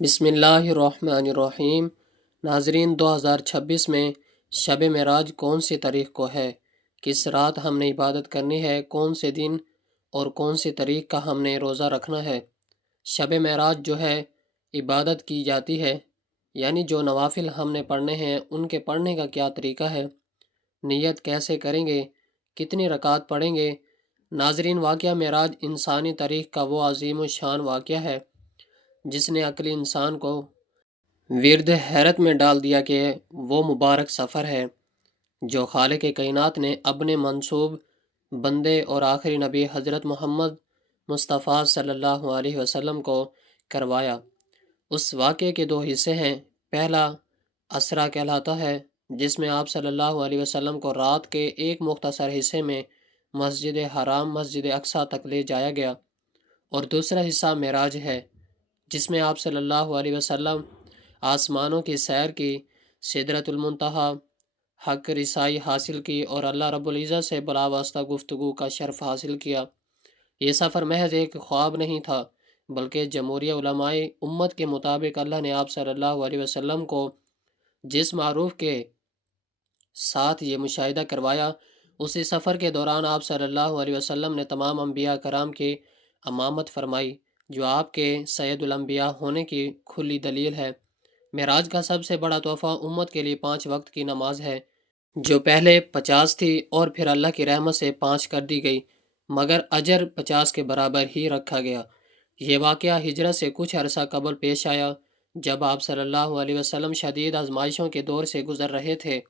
بسم اللہ الرحمن الرحیم۔ ناظرین، 2026 میں شب معراج کون سی تاریخ کو ہے؟ کس رات ہم نے عبادت کرنی ہے؟ کون سے دن اور کون سی تاریخ کا ہم نے روزہ رکھنا ہے؟ شب معراج جو ہے عبادت کی جاتی ہے، یعنی جو نوافل ہم نے پڑھنے ہیں ان کے پڑھنے کا کیا طریقہ ہے، نیت کیسے کریں گے، کتنی رکعت پڑھیں گے؟ ناظرین، واقعہ معراج انسانی تاریخ کا وہ عظیم و شان واقعہ ہے جس نے عقلی انسان کو ورد حیرت میں ڈال دیا کہ وہ مبارک سفر ہے جو خالق کائنات نے اپنے منصوب بندے اور آخری نبی حضرت محمد مصطفیٰ صلی اللہ علیہ وسلم کو کروایا۔ اس واقعے کے دو حصے ہیں۔ پہلا اسرا کہلاتا ہے، جس میں آپ صلی اللہ علیہ وسلم کو رات کے ایک مختصر حصے میں مسجد حرام مسجد اقصیٰ تک لے جایا گیا، اور دوسرا حصہ معراج ہے، جس میں آپ صلی اللہ علیہ وسلم آسمانوں کی سیر کی، سدرۃ المنتہا حق رسائی حاصل کی اور اللہ رب العزت سے بلا واسطہ گفتگو کا شرف حاصل کیا۔ یہ سفر محض ایک خواب نہیں تھا، بلکہ جمہوریہ علماء امت کے مطابق اللہ نے آپ صلی اللہ علیہ وسلم کو جس معروف کے ساتھ یہ مشاہدہ کروایا، اسی سفر کے دوران آپ صلی اللہ علیہ وسلم نے تمام انبیاء کرام کی امامت فرمائی، جو آپ کے سید الانبیاء ہونے کی کھلی دلیل ہے۔ معراج کا سب سے بڑا تحفہ امت کے لیے 5 وقت کی نماز ہے، جو پہلے 50 تھی اور پھر اللہ کی رحمت سے 5 کر دی گئی، مگر اجر 50 کے برابر ہی رکھا گیا۔ یہ واقعہ ہجرت سے کچھ عرصہ قبل پیش آیا، جب آپ صلی اللہ علیہ وسلم شدید آزمائشوں کے دور سے گزر رہے تھے۔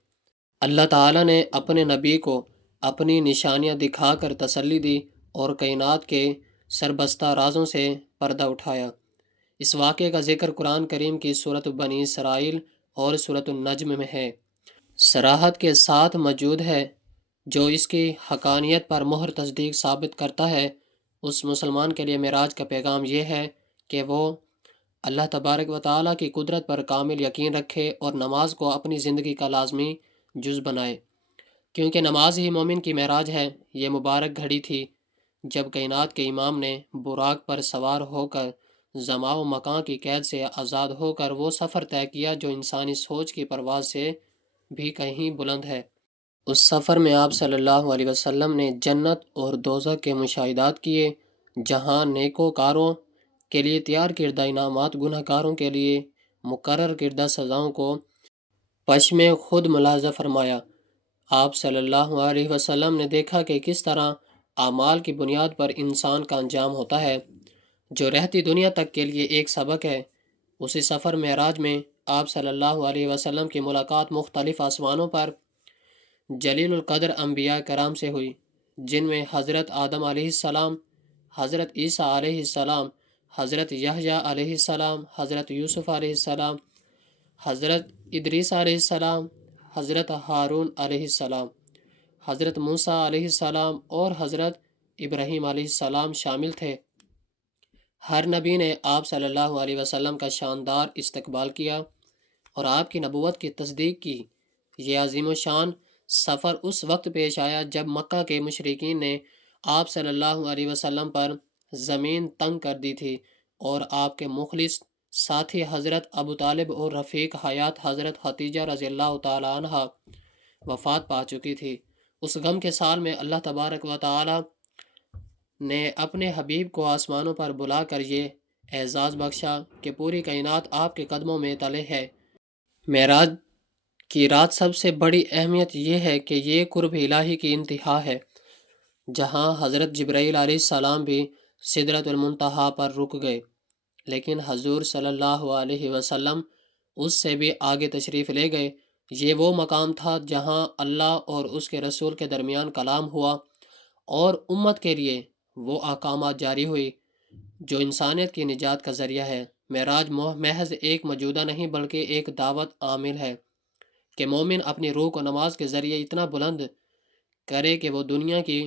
اللہ تعالیٰ نے اپنے نبی کو اپنی نشانیاں دکھا کر تسلی دی اور کائنات کے سربستہ رازوں سے پردہ اٹھایا۔ اس واقعے کا ذکر قرآن کریم کی سورۃ بنی اسرائیل اور سورۃ النجم میں ہے، صراحت کے ساتھ موجود ہے، جو اس کی حقانیت پر مہر تصدیق ثابت کرتا ہے۔ اس مسلمان کے لیے معراج کا پیغام یہ ہے کہ وہ اللہ تبارک و تعالیٰ کی قدرت پر کامل یقین رکھے اور نماز کو اپنی زندگی کا لازمی جز بنائے، کیونکہ نماز ہی مومن کی معراج ہے۔ یہ مبارک گھڑی تھی جب کائنات کے امام نے براق پر سوار ہو کر زمان و مکان کی قید سے آزاد ہو کر وہ سفر طے کیا جو انسانی سوچ کی پرواز سے بھی کہیں بلند ہے۔ اس سفر میں آپ صلی اللہ علیہ وسلم نے جنت اور دوزخ کے مشاہدات کیے، جہاں نیکوکاروں کے لیے تیار کردہ انعامات گناہ گاروں کے لیے مقرر کردہ سزاؤں کو پشم خود ملاحظہ فرمایا۔ آپ صلی اللہ علیہ وسلم نے دیکھا کہ کس طرح اعمال کی بنیاد پر انسان کا انجام ہوتا ہے، جو رہتی دنیا تک کے لیے ایک سبق ہے۔ اسی سفر معراج میں آپ صلی اللہ علیہ وسلم کی ملاقات مختلف آسمانوں پر جلیل القدر انبیاء کرام سے ہوئی، جن میں حضرت آدم علیہ السلام، حضرت عیسیٰ علیہ السلام، حضرت یحییٰ علیہ السلام، حضرت یوسف علیہ السلام، حضرت ادریس علیہ السلام، حضرت ہارون علیہ السلام، حضرت موسیٰ علیہ السلام اور حضرت ابراہیم علیہ السلام شامل تھے۔ ہر نبی نے آپ صلی اللہ علیہ وسلم کا شاندار استقبال کیا اور آپ کی نبوت کی تصدیق کی۔ یہ عظیم و شان سفر اس وقت پیش آیا جب مکہ کے مشرکین نے آپ صلی اللہ علیہ وسلم پر زمین تنگ کر دی تھی اور آپ کے مخلص ساتھی حضرت ابو طالب اور رفیق حیات حضرت خدیجہ رضی اللہ تعالیٰ عنہ وفات پا چکی تھی۔ اس غم کے سال میں اللہ تبارک و تعالی نے اپنے حبیب کو آسمانوں پر بلا کر یہ اعزاز بخشا کہ پوری کائنات آپ کے قدموں میں تلے ہے۔ معراج کی رات سب سے بڑی اہمیت یہ ہے کہ یہ قرب الہی کی انتہا ہے، جہاں حضرت جبرائیل علیہ السلام بھی سدرۃ المنتہا پر رک گئے، لیکن حضور صلی اللہ علیہ وسلم اس سے بھی آگے تشریف لے گئے۔ یہ وہ مقام تھا جہاں اللہ اور اس کے رسول کے درمیان کلام ہوا اور امت کے لیے وہ احکامات جاری ہوئی جو انسانیت کی نجات کا ذریعہ ہے۔ معراج محض ایک موجودہ نہیں بلکہ ایک دعوت عامل ہے کہ مومن اپنی روح کو نماز کے ذریعے اتنا بلند کرے کہ وہ دنیا کی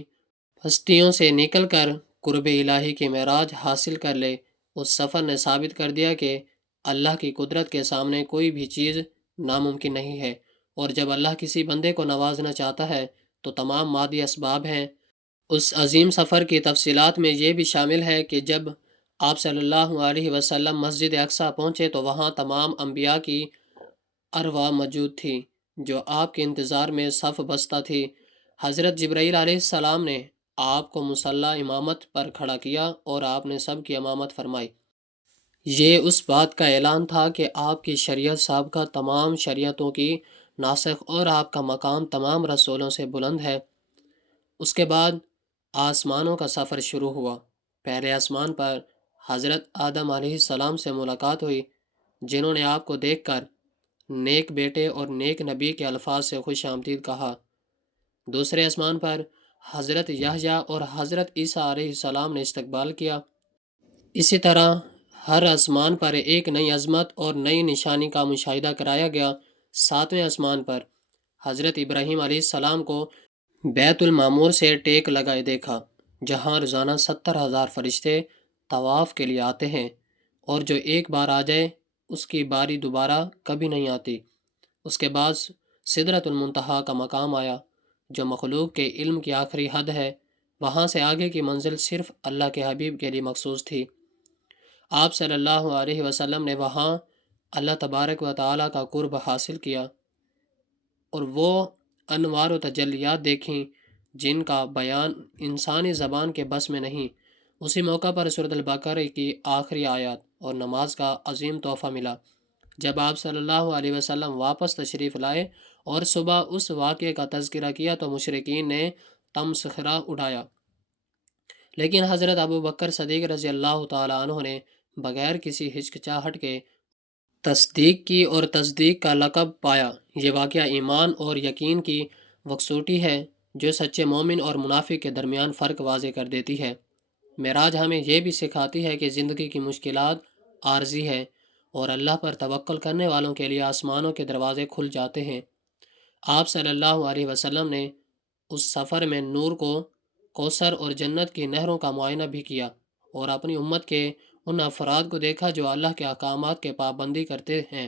ہستیوں سے نکل کر قرب الہی کی معراج حاصل کر لے۔ اس سفر نے ثابت کر دیا کہ اللہ کی قدرت کے سامنے کوئی بھی چیز ناممکن نہیں ہے، اور جب اللہ کسی بندے کو نوازنا چاہتا ہے تو تمام مادی اسباب ہیں۔ اس عظیم سفر کی تفصیلات میں یہ بھی شامل ہے کہ جب آپ صلی اللہ علیہ وسلم مسجد اقصیٰ پہنچے تو وہاں تمام انبیاء کی ارواح موجود تھی جو آپ کے انتظار میں صف بستہ تھی۔ حضرت جبرائیل علیہ السلام نے آپ کو مصلی امامت پر کھڑا کیا اور آپ نے سب کی امامت فرمائی۔ یہ اس بات کا اعلان تھا کہ آپ کی شریعت سابقہ تمام شریعتوں کی ناسخ اور آپ کا مقام تمام رسولوں سے بلند ہے۔ اس کے بعد آسمانوں کا سفر شروع ہوا۔ پہلے آسمان پر حضرت آدم علیہ السلام سے ملاقات ہوئی، جنہوں نے آپ کو دیکھ کر نیک بیٹے اور نیک نبی کے الفاظ سے خوش آمدید کہا۔ دوسرے آسمان پر حضرت یحییٰ اور حضرت عیسیٰ علیہ السلام نے استقبال کیا۔ اسی طرح ہر آسمان پر ایک نئی عظمت اور نئی نشانی کا مشاہدہ کرایا گیا۔ ساتویں آسمان پر حضرت ابراہیم علیہ السلام کو بیت المعمور سے ٹیک لگائے دیکھا، جہاں روزانہ 70,000 فرشتے طواف کے لیے آتے ہیں، اور جو ایک بار آ جائے اس کی باری دوبارہ کبھی نہیں آتی۔ اس کے بعد سدرۃ المنتہا کا مقام آیا، جو مخلوق کے علم کی آخری حد ہے۔ وہاں سے آگے کی منزل صرف اللہ کے حبیب کے لیے مخصوص تھی۔ آپ صلی اللہ علیہ وسلم نے وہاں اللہ تبارک و تعالیٰ کا قرب حاصل کیا اور وہ انوار و تجلیات دیکھیں جن کا بیان انسانی زبان کے بس میں نہیں۔ اسی موقع پر سورۃ البقرہ کی آخری آیات اور نماز کا عظیم تحفہ ملا۔ جب آپ صلی اللہ علیہ وسلم واپس تشریف لائے اور صبح اس واقعے کا تذکرہ کیا تو مشرکین نے تمسخرہ اڑایا، لیکن حضرت ابو بکر صدیق رضی اللہ تعالیٰ عنہ نے بغیر کسی ہچکچاہٹ کے تصدیق کی اور تصدیق کا لقب پایا۔ یہ واقعہ ایمان اور یقین کی یکسوٹی ہے جو سچے مومن اور منافق کے درمیان فرق واضح کر دیتی ہے۔ معراج ہمیں یہ بھی سکھاتی ہے کہ زندگی کی مشکلات عارضی ہے اور اللہ پر توکل کرنے والوں کے لیے آسمانوں کے دروازے کھل جاتے ہیں۔ آپ صلی اللہ علیہ وسلم نے اس سفر میں نور کو، کوثر اور جنت کی نہروں کا معائنہ بھی کیا اور اپنی امت کے ان افراد کو دیکھا جو اللہ کے احکامات کے پابندی کرتے ہیں۔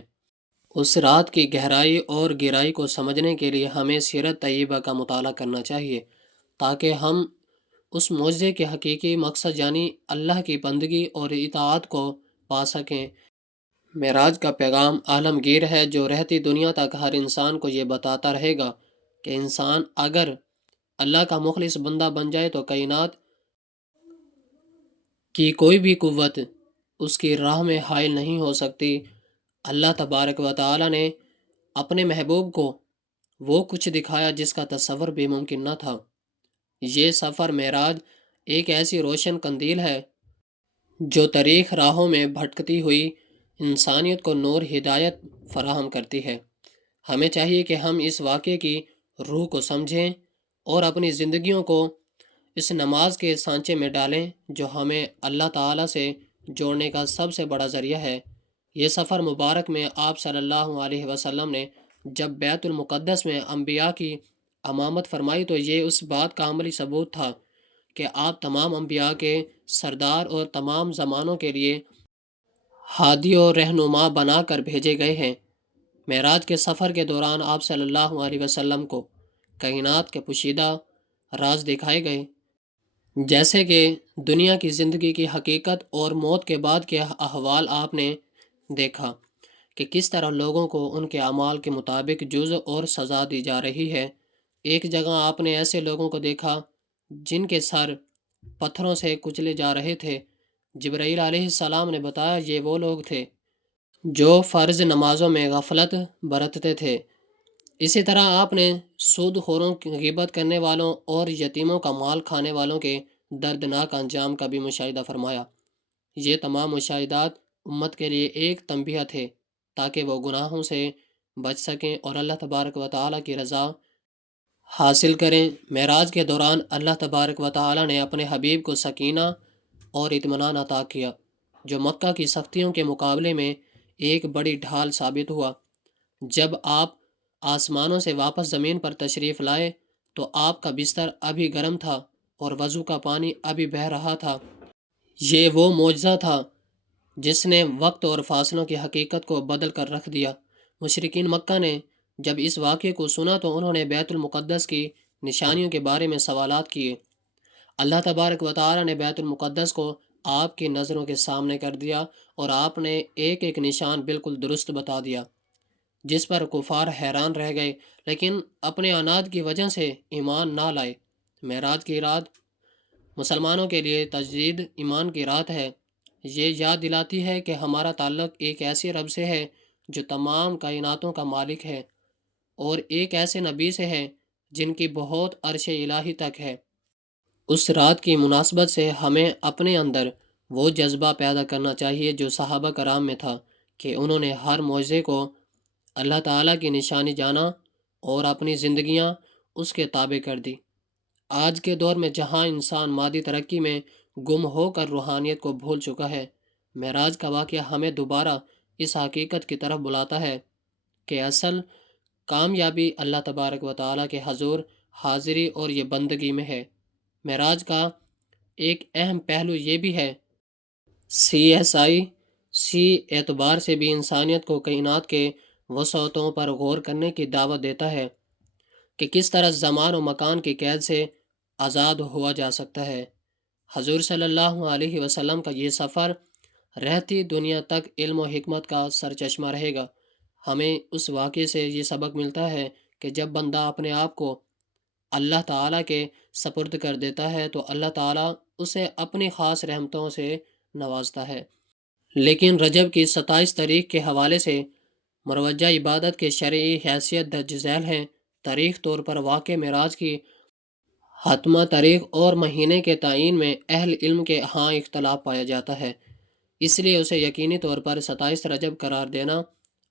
اس رات کی گہرائی اور گہرائی کو سمجھنے کے لیے ہمیں سیرت طیبہ کا مطالعہ کرنا چاہیے، تاکہ ہم اس معجزے کے حقیقی مقصد یعنی اللہ کی بندگی اور اطاعت کو پا سکیں۔ معراج کا پیغام عالمگیر ہے جو رہتی دنیا تک ہر انسان کو یہ بتاتا رہے گا کہ انسان اگر اللہ کا مخلص بندہ بن جائے تو کائنات کی کوئی بھی قوت اس کی راہ میں حائل نہیں ہو سکتی۔ اللہ تبارک و تعالی نے اپنے محبوب کو وہ کچھ دکھایا جس کا تصور بھی ممکن نہ تھا۔ یہ سفر معراج ایک ایسی روشن قندیل ہے جو طریق راہوں میں بھٹکتی ہوئی انسانیت کو نور ہدایت فراہم کرتی ہے۔ ہمیں چاہیے کہ ہم اس واقعے کی روح کو سمجھیں اور اپنی زندگیوں کو اس نماز کے سانچے میں ڈالیں جو ہمیں اللہ تعالیٰ سے جوڑنے کا سب سے بڑا ذریعہ ہے۔ یہ سفر مبارک میں آپ صلی اللہ علیہ وسلم نے جب بیت المقدس میں انبیاء کی امامت فرمائی تو یہ اس بات کا عملی ثبوت تھا کہ آپ تمام انبیاء کے سردار اور تمام زمانوں کے لیے ہادی و رہنما بنا کر بھیجے گئے ہیں۔ معراج کے سفر کے دوران آپ صلی اللہ علیہ وسلم کو کائنات کے پوشیدہ راز دکھائے گئے، جیسے کہ دنیا کی زندگی کی حقیقت اور موت کے بعد کے احوال۔ آپ نے دیکھا کہ کس طرح لوگوں کو ان کے اعمال کے مطابق جزا اور سزا دی جا رہی ہے۔ ایک جگہ آپ نے ایسے لوگوں کو دیکھا جن کے سر پتھروں سے کچلے جا رہے تھے۔ جبرائیل علیہ السلام نے بتایا یہ وہ لوگ تھے جو فرض نمازوں میں غفلت برتتے تھے۔ اسی طرح آپ نے سود خوروں، غیبت کرنے والوں اور یتیموں کا مال کھانے والوں کے دردناک انجام کا بھی مشاہدہ فرمایا۔ یہ تمام مشاہدات امت کے لیے ایک تنبیہ تھے تاکہ وہ گناہوں سے بچ سکیں اور اللہ تبارک و تعالیٰ کی رضا حاصل کریں۔ معراج کے دوران اللہ تبارک و تعالیٰ نے اپنے حبیب کو سکینہ اور اطمینان عطا کیا، جو مکہ کی سختیوں کے مقابلے میں ایک بڑی ڈھال ثابت ہوا۔ جب آپ آسمانوں سے واپس زمین پر تشریف لائے تو آپ کا بستر ابھی گرم تھا اور وضو کا پانی ابھی بہہ رہا تھا۔ یہ وہ معجزہ تھا جس نے وقت اور فاصلوں کی حقیقت کو بدل کر رکھ دیا۔ مشرکین مکہ نے جب اس واقعے کو سنا تو انہوں نے بیت المقدس کی نشانیوں کے بارے میں سوالات کیے۔ اللہ تبارک و تعالی نے بیت المقدس کو آپ کی نظروں کے سامنے کر دیا اور آپ نے ایک ایک نشان بالکل درست بتا دیا، جس پر کفار حیران رہ گئے، لیکن اپنے عناد کی وجہ سے ایمان نہ لائے۔ معراج کی رات مسلمانوں کے لیے تجدید ایمان کی رات ہے۔ یہ یاد دلاتی ہے کہ ہمارا تعلق ایک ایسے رب سے ہے جو تمام کائناتوں کا مالک ہے، اور ایک ایسے نبی سے ہے جن کی بہت عرش الہی تک ہے۔ اس رات کی مناسبت سے ہمیں اپنے اندر وہ جذبہ پیدا کرنا چاہیے جو صحابہ کرام میں تھا، کہ انہوں نے ہر معجزے کو اللہ تعالیٰ کی نشانی جانا اور اپنی زندگیاں اس کے تابع کر دی۔ آج کے دور میں جہاں انسان مادی ترقی میں گم ہو کر روحانیت کو بھول چکا ہے، معراج کا واقعہ ہمیں دوبارہ اس حقیقت کی طرف بلاتا ہے کہ اصل کامیابی اللہ تبارک و تعالیٰ کے حضور حاضری اور یہ بندگی میں ہے۔ معراج کا ایک اہم پہلو یہ بھی ہے، سی اعتبار سے بھی انسانیت کو کائنات کے وسعتوں پر غور کرنے کی دعوت دیتا ہے کہ کس طرح زمان و مکان کی قید سے آزاد ہوا جا سکتا ہے۔ حضور صلی اللہ علیہ وسلم کا یہ سفر رہتی دنیا تک علم و حکمت کا سرچشمہ رہے گا۔ ہمیں اس واقعے سے یہ سبق ملتا ہے کہ جب بندہ اپنے آپ کو اللہ تعالیٰ کے سپرد کر دیتا ہے تو اللہ تعالیٰ اسے اپنی خاص رحمتوں سے نوازتا ہے۔ لیکن رجب کی 27 تاریخ کے حوالے سے مروجہ عبادت کے شرعی حیثیت درج ذیل ہیں۔ تاریخ طور پر واقع معراج کی حتمی تاریخ اور مہینے کے تعین میں اہل علم کے ہاں اختلاف پایا جاتا ہے، اس لیے اسے یقینی طور پر 27 رجب قرار دینا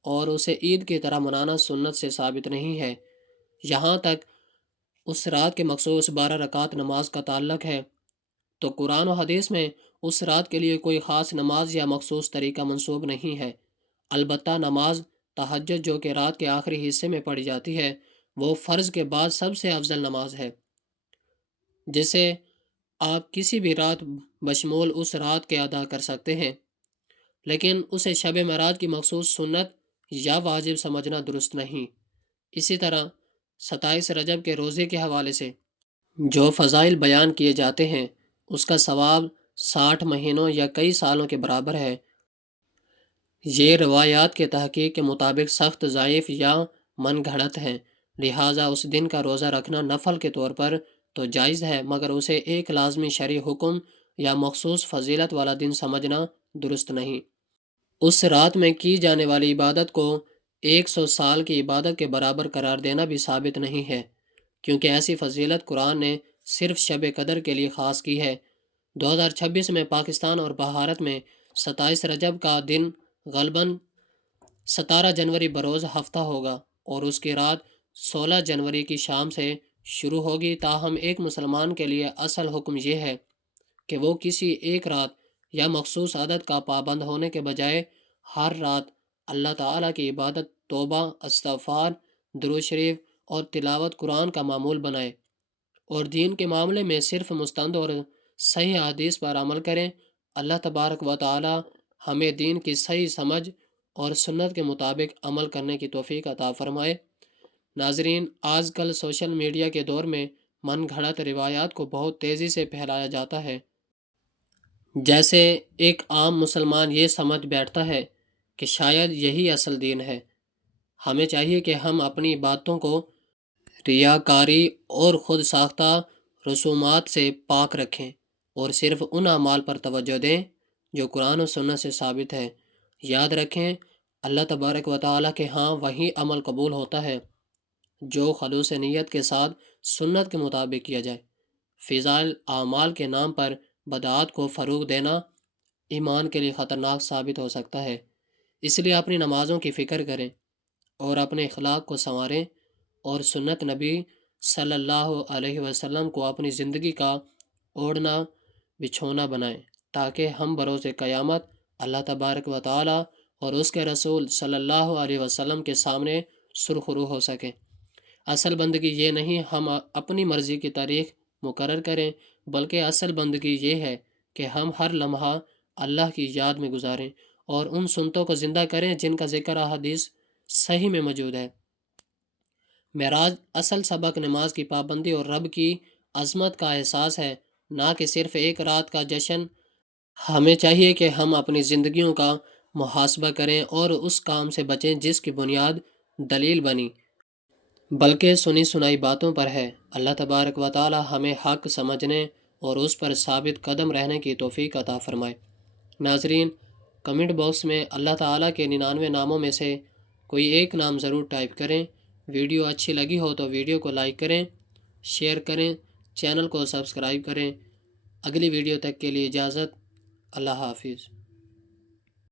اور اسے عید کی طرح منانا سنت سے ثابت نہیں ہے۔ یہاں تک اس رات کے مخصوص 12 رکعت نماز کا تعلق ہے تو قرآن و حدیث میں اس رات کے لیے کوئی خاص نماز یا مخصوص طریقہ منسوب نہیں ہے۔ البتہ نماز تہجد جو کہ رات کے آخری حصے میں پڑھی جاتی ہے، وہ فرض کے بعد سب سے افضل نماز ہے، جسے آپ کسی بھی رات بشمول اس رات کے ادا کر سکتے ہیں، لیکن اسے شب معراج کی مخصوص سنت یا واجب سمجھنا درست نہیں۔ اسی طرح 27 رجب کے روزے کے حوالے سے جو فضائل بیان کیے جاتے ہیں، اس کا ثواب 60 مہینوں یا کئی سالوں کے برابر ہے۔ یہ روایات کے تحقیق کے مطابق سخت ضعیف یا من گھڑت ہیں، لہٰذا اس دن کا روزہ رکھنا نفل کے طور پر تو جائز ہے، مگر اسے ایک لازمی شرعی حکم یا مخصوص فضیلت والا دن سمجھنا درست نہیں۔ اس رات میں کی جانے والی عبادت کو 100 سال کی عبادت کے برابر قرار دینا بھی ثابت نہیں ہے، کیونکہ ایسی فضیلت قرآن نے صرف شب قدر کے لیے خاص کی ہے۔ 2026 میں پاکستان اور بھارت میں 27 رجب کا دن غالباً 17 جنوری بروز ہفتہ ہوگا اور اس کی رات 16 جنوری کی شام سے شروع ہوگی۔ تاہم ایک مسلمان کے لیے اصل حکم یہ ہے کہ وہ کسی ایک رات یا مخصوص عدد کا پابند ہونے کے بجائے ہر رات اللہ تعالیٰ کی عبادت، توبہ، استغفار، درود شریف اور تلاوت قرآن کا معمول بنائے، اور دین کے معاملے میں صرف مستند اور صحیح حدیث پر عمل کریں۔ اللہ تبارک و تعالی ہمیں دین کی صحیح سمجھ اور سنت کے مطابق عمل کرنے کی توفیق عطا فرمائے۔ ناظرین، آج کل سوشل میڈیا کے دور میں من گھڑت روایات کو بہت تیزی سے پھیلایا جاتا ہے، جیسے ایک عام مسلمان یہ سمجھ بیٹھتا ہے کہ شاید یہی اصل دین ہے۔ ہمیں چاہیے کہ ہم اپنی باتوں کو ریاکاری اور خود ساختہ رسومات سے پاک رکھیں اور صرف ان اعمال پر توجہ دیں جو قرآن و سنت سے ثابت ہے۔ یاد رکھیں، اللہ تبارک و تعالیٰ کے ہاں وہی عمل قبول ہوتا ہے جو خلوص نیت کے ساتھ سنت کے مطابق کیا جائے۔ فضائل اعمال کے نام پر بدعات کو فروغ دینا ایمان کے لیے خطرناک ثابت ہو سکتا ہے۔ اس لیے اپنی نمازوں کی فکر کریں اور اپنے اخلاق کو سنواریں اور سنت نبی صلی اللہ علیہ وسلم کو اپنی زندگی کا اوڑھنا بچھونا بنائیں، تاکہ ہم بروز قیامت اللہ تبارک و تعالی اور اس کے رسول صلی اللہ علیہ وسلم کے سامنے سرخرو ہو سکیں۔ اصل بندگی یہ نہیں ہم اپنی مرضی کی تاریخ مقرر کریں، بلکہ اصل بندگی یہ ہے کہ ہم ہر لمحہ اللہ کی یاد میں گزاریں اور ان سنتوں کو زندہ کریں جن کا ذکر احادیث صحیح میں موجود ہے۔ معراج اصل سبق نماز کی پابندی اور رب کی عظمت کا احساس ہے، نہ کہ صرف ایک رات کا جشن۔ ہمیں چاہیے کہ ہم اپنی زندگیوں کا محاسبہ کریں اور اس کام سے بچیں جس کی بنیاد دلیل بنی بلکہ سنی سنائی باتوں پر ہے۔ اللہ تبارک و تعالی ہمیں حق سمجھنے اور اس پر ثابت قدم رہنے کی توفیق عطا فرمائے۔ ناظرین، کمنٹ باکس میں اللہ تعالیٰ کے 99 ناموں میں سے کوئی ایک نام ضرور ٹائپ کریں۔ ویڈیو اچھی لگی ہو تو ویڈیو کو لائک کریں، شیئر کریں، چینل کو سبسکرائب کریں۔ اگلی ویڈیو تک کے لیے اجازت۔ اللہ حافظ۔